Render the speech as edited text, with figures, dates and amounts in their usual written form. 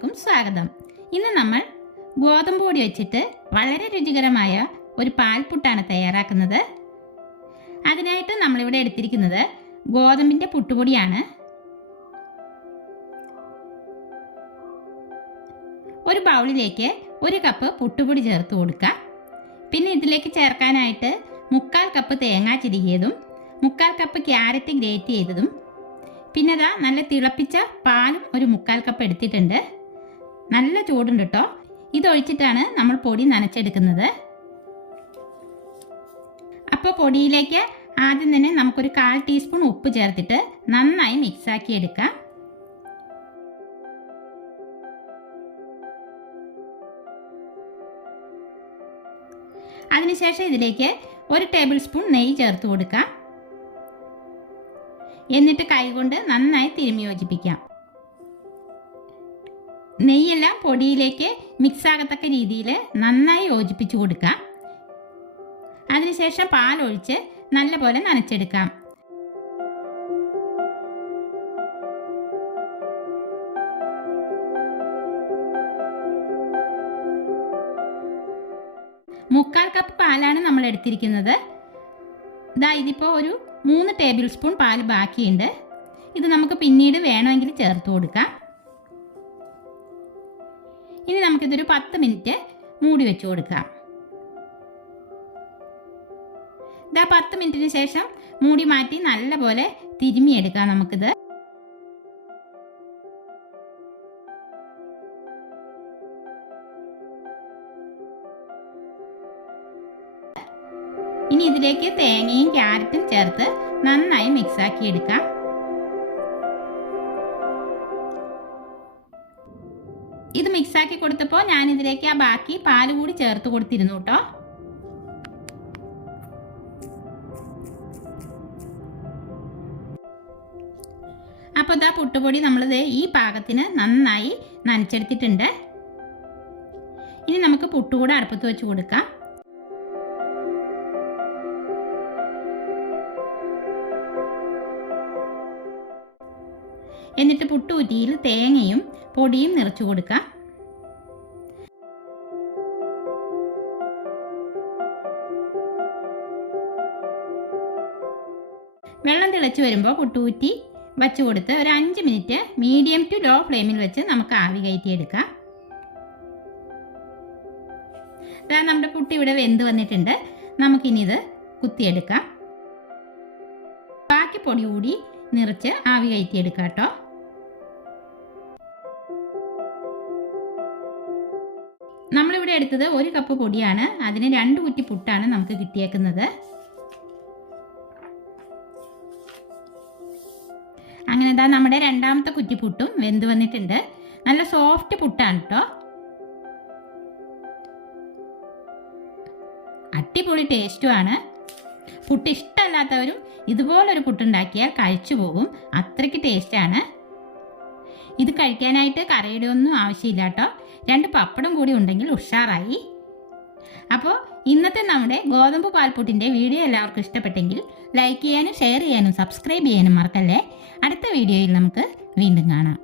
എല്ലാവർക്കും സ്വാഗതം. ഇന്ന് നമ്മൾ ഗോതമ്പ് പൊടി വെച്ചിട്ട് വളരെ രുചികരമായ ഒരു പാൽപുട്ടാണ് തയ്യാറാക്കുന്നത്. അതിനായിട്ട് നമ്മളിവിടെ എടുത്തിരിക്കുന്നത് ഗോതമ്പിൻ്റെ പുട്ടുപൊടിയാണ്. ഒരു ബൗളിലേക്ക് 1 കപ്പ് പുട്ടുപൊടി ചേർത്ത് കൊടുക്കുക. പിന്നെ ഇതിലേക്ക് ചേർക്കാനായിട്ട് 3/4 കപ്പ് തേങ്ങ ചിരകിയതും 3/4 കപ്പ് ക്യാരറ്റ് ഗ്രേറ്റ് ചെയ്തതും പിന്നെ നല്ല തിളപ്പിച്ച പാലും ഒരു 3/4 കപ്പ് എടുത്തിട്ടുണ്ട്. നല്ല ചൂടുണ്ട് കേട്ടോ. ഇതൊഴിച്ചിട്ടാണ് നമ്മൾ പൊടി നനച്ചെടുക്കുന്നത്. അപ്പോൾ പൊടിയിലേക്ക് ആദ്യം തന്നെ നമുക്കൊരു 1/4 ടീസ്പൂൺ ഉപ്പ് ചേർത്തിട്ട് നന്നായി മിക്സാക്കി എടുക്കാം. അതിനുശേഷം ഇതിലേക്ക് 1 ടേബിൾ സ്പൂൺ നെയ്യ് ചേർത്ത് കൊടുക്കാം. എന്നിട്ട് കൈകൊണ്ട് നന്നായി തിരുമ്മി യോജിപ്പിക്കാം. നെയ്യെല്ലാം പൊടിയിലേക്ക് മിക്സ് ആകത്തക്ക രീതിയിൽ നന്നായി യോജിപ്പിച്ചു കൊടുക്കാം. അതിനുശേഷം പാലൊഴിച്ച് നല്ലപോലെ നനച്ചെടുക്കാം. മുക്കാൽ കപ്പ് പാലാണ് നമ്മൾ എടുത്തിരിക്കുന്നത്. ഇതിപ്പോൾ ഒരു 3 ടേബിൾ സ്പൂൺ പാൽ ബാക്കിയുണ്ട്. ഇത് നമുക്ക് പിന്നീട് വേണമെങ്കിൽ ചേർത്ത് കൊടുക്കാം. ഇനി നമുക്കിതൊരു 10 മിനിറ്റ് മൂടി വെച്ച് കൊടുക്കാം. 10 മിനിറ്റിന് ശേഷം മൂടി മാറ്റി നല്ലപോലെ തിരുമ്മിയെടുക്കാം നമുക്കിത്. ഇനി ഇതിലേക്ക് തേങ്ങയും ക്യാരറ്റും ചേർത്ത് നന്നായി മിക്സാക്കി എടുക്കാം. ഇത് മിക്സാക്കി കൊടുത്തപ്പോൾ ഞാനിതിലേക്ക് ബാക്കി പാല് കൂടി ചേർത്ത് കൊടുത്തിരുന്നു കേട്ടോ. അപ്പോൾ പുട്ടുപൊടി നമ്മളിത് ഈ പാകത്തിന് നന്നായി നനച്ചെടുത്തിട്ടുണ്ട്. ഇനി നമുക്ക് പുട്ടുകൂടെ അടുപ്പത്ത് വെച്ച് കൊടുക്കാം. എന്നിട്ട് പുട്ടുകുറ്റിയിൽ തേങ്ങയും പൊടിയും നിറച്ചു കൊടുക്കാം. വെള്ളം തിളച്ച് വരുമ്പോൾ പുട്ടുകുറ്റി വച്ച് കൊടുത്ത് ഒരു 5 മിനിറ്റ് മീഡിയം ടു ലോ ഫ്ലെയിമിൽ വെച്ച് നമുക്ക് ആവി കയറ്റിയെടുക്കാം. നമ്മുടെ പുട്ട് ഇവിടെ വെന്ത് വന്നിട്ടുണ്ട്. നമുക്കിനി ഇത് കുത്തിയെടുക്കാം. ബാക്കി പൊടി കൂടി നിറച്ച് ആവി കയറ്റിയെടുക്കാം കേട്ടോ. നമ്മളിവിടെ എടുത്തത് 1 കപ്പ് പൊടിയാണ്. അതിന് 2 കുറ്റി പുട്ടാണ് നമുക്ക് കിട്ടിയേക്കുന്നത്. അങ്ങനെ നമ്മുടെ രണ്ടാമത്തെ കുറ്റി പുട്ടും വെന്ത് വന്നിട്ടുണ്ട്. നല്ല സോഫ്റ്റ് പുട്ടാണ് കേട്ടോ. അടിപൊളി ടേസ്റ്റുമാണ്. പുട്ട് ഇഷ്ടമല്ലാത്തവരും ഇതുപോലൊരു പുട്ടുണ്ടാക്കിയാൽ കഴിച്ചു പോകും. അത്രയ്ക്ക് ടേസ്റ്റാണ്. ഇത് കഴിക്കാനായിട്ട് കറിയുടെ ഒന്നും ആവശ്യമില്ല കേട്ടോ. 2 പപ്പടം കൂടി ഉണ്ടെങ്കിൽ ഉഷാറായി. അപ്പോൾ ഇന്നത്തെ നമ്മുടെ ഗോതമ്പ് പാൽപുട്ടിൻ്റെ വീഡിയോ എല്ലാവർക്കും ഇഷ്ടപ്പെട്ടെങ്കിൽ ലൈക്ക് ചെയ്യാനും ഷെയർ ചെയ്യാനും സബ്സ്ക്രൈബ് ചെയ്യാനും മറക്കല്ലേ. അടുത്ത വീഡിയോയിൽ നമുക്ക് വീണ്ടും കാണാം.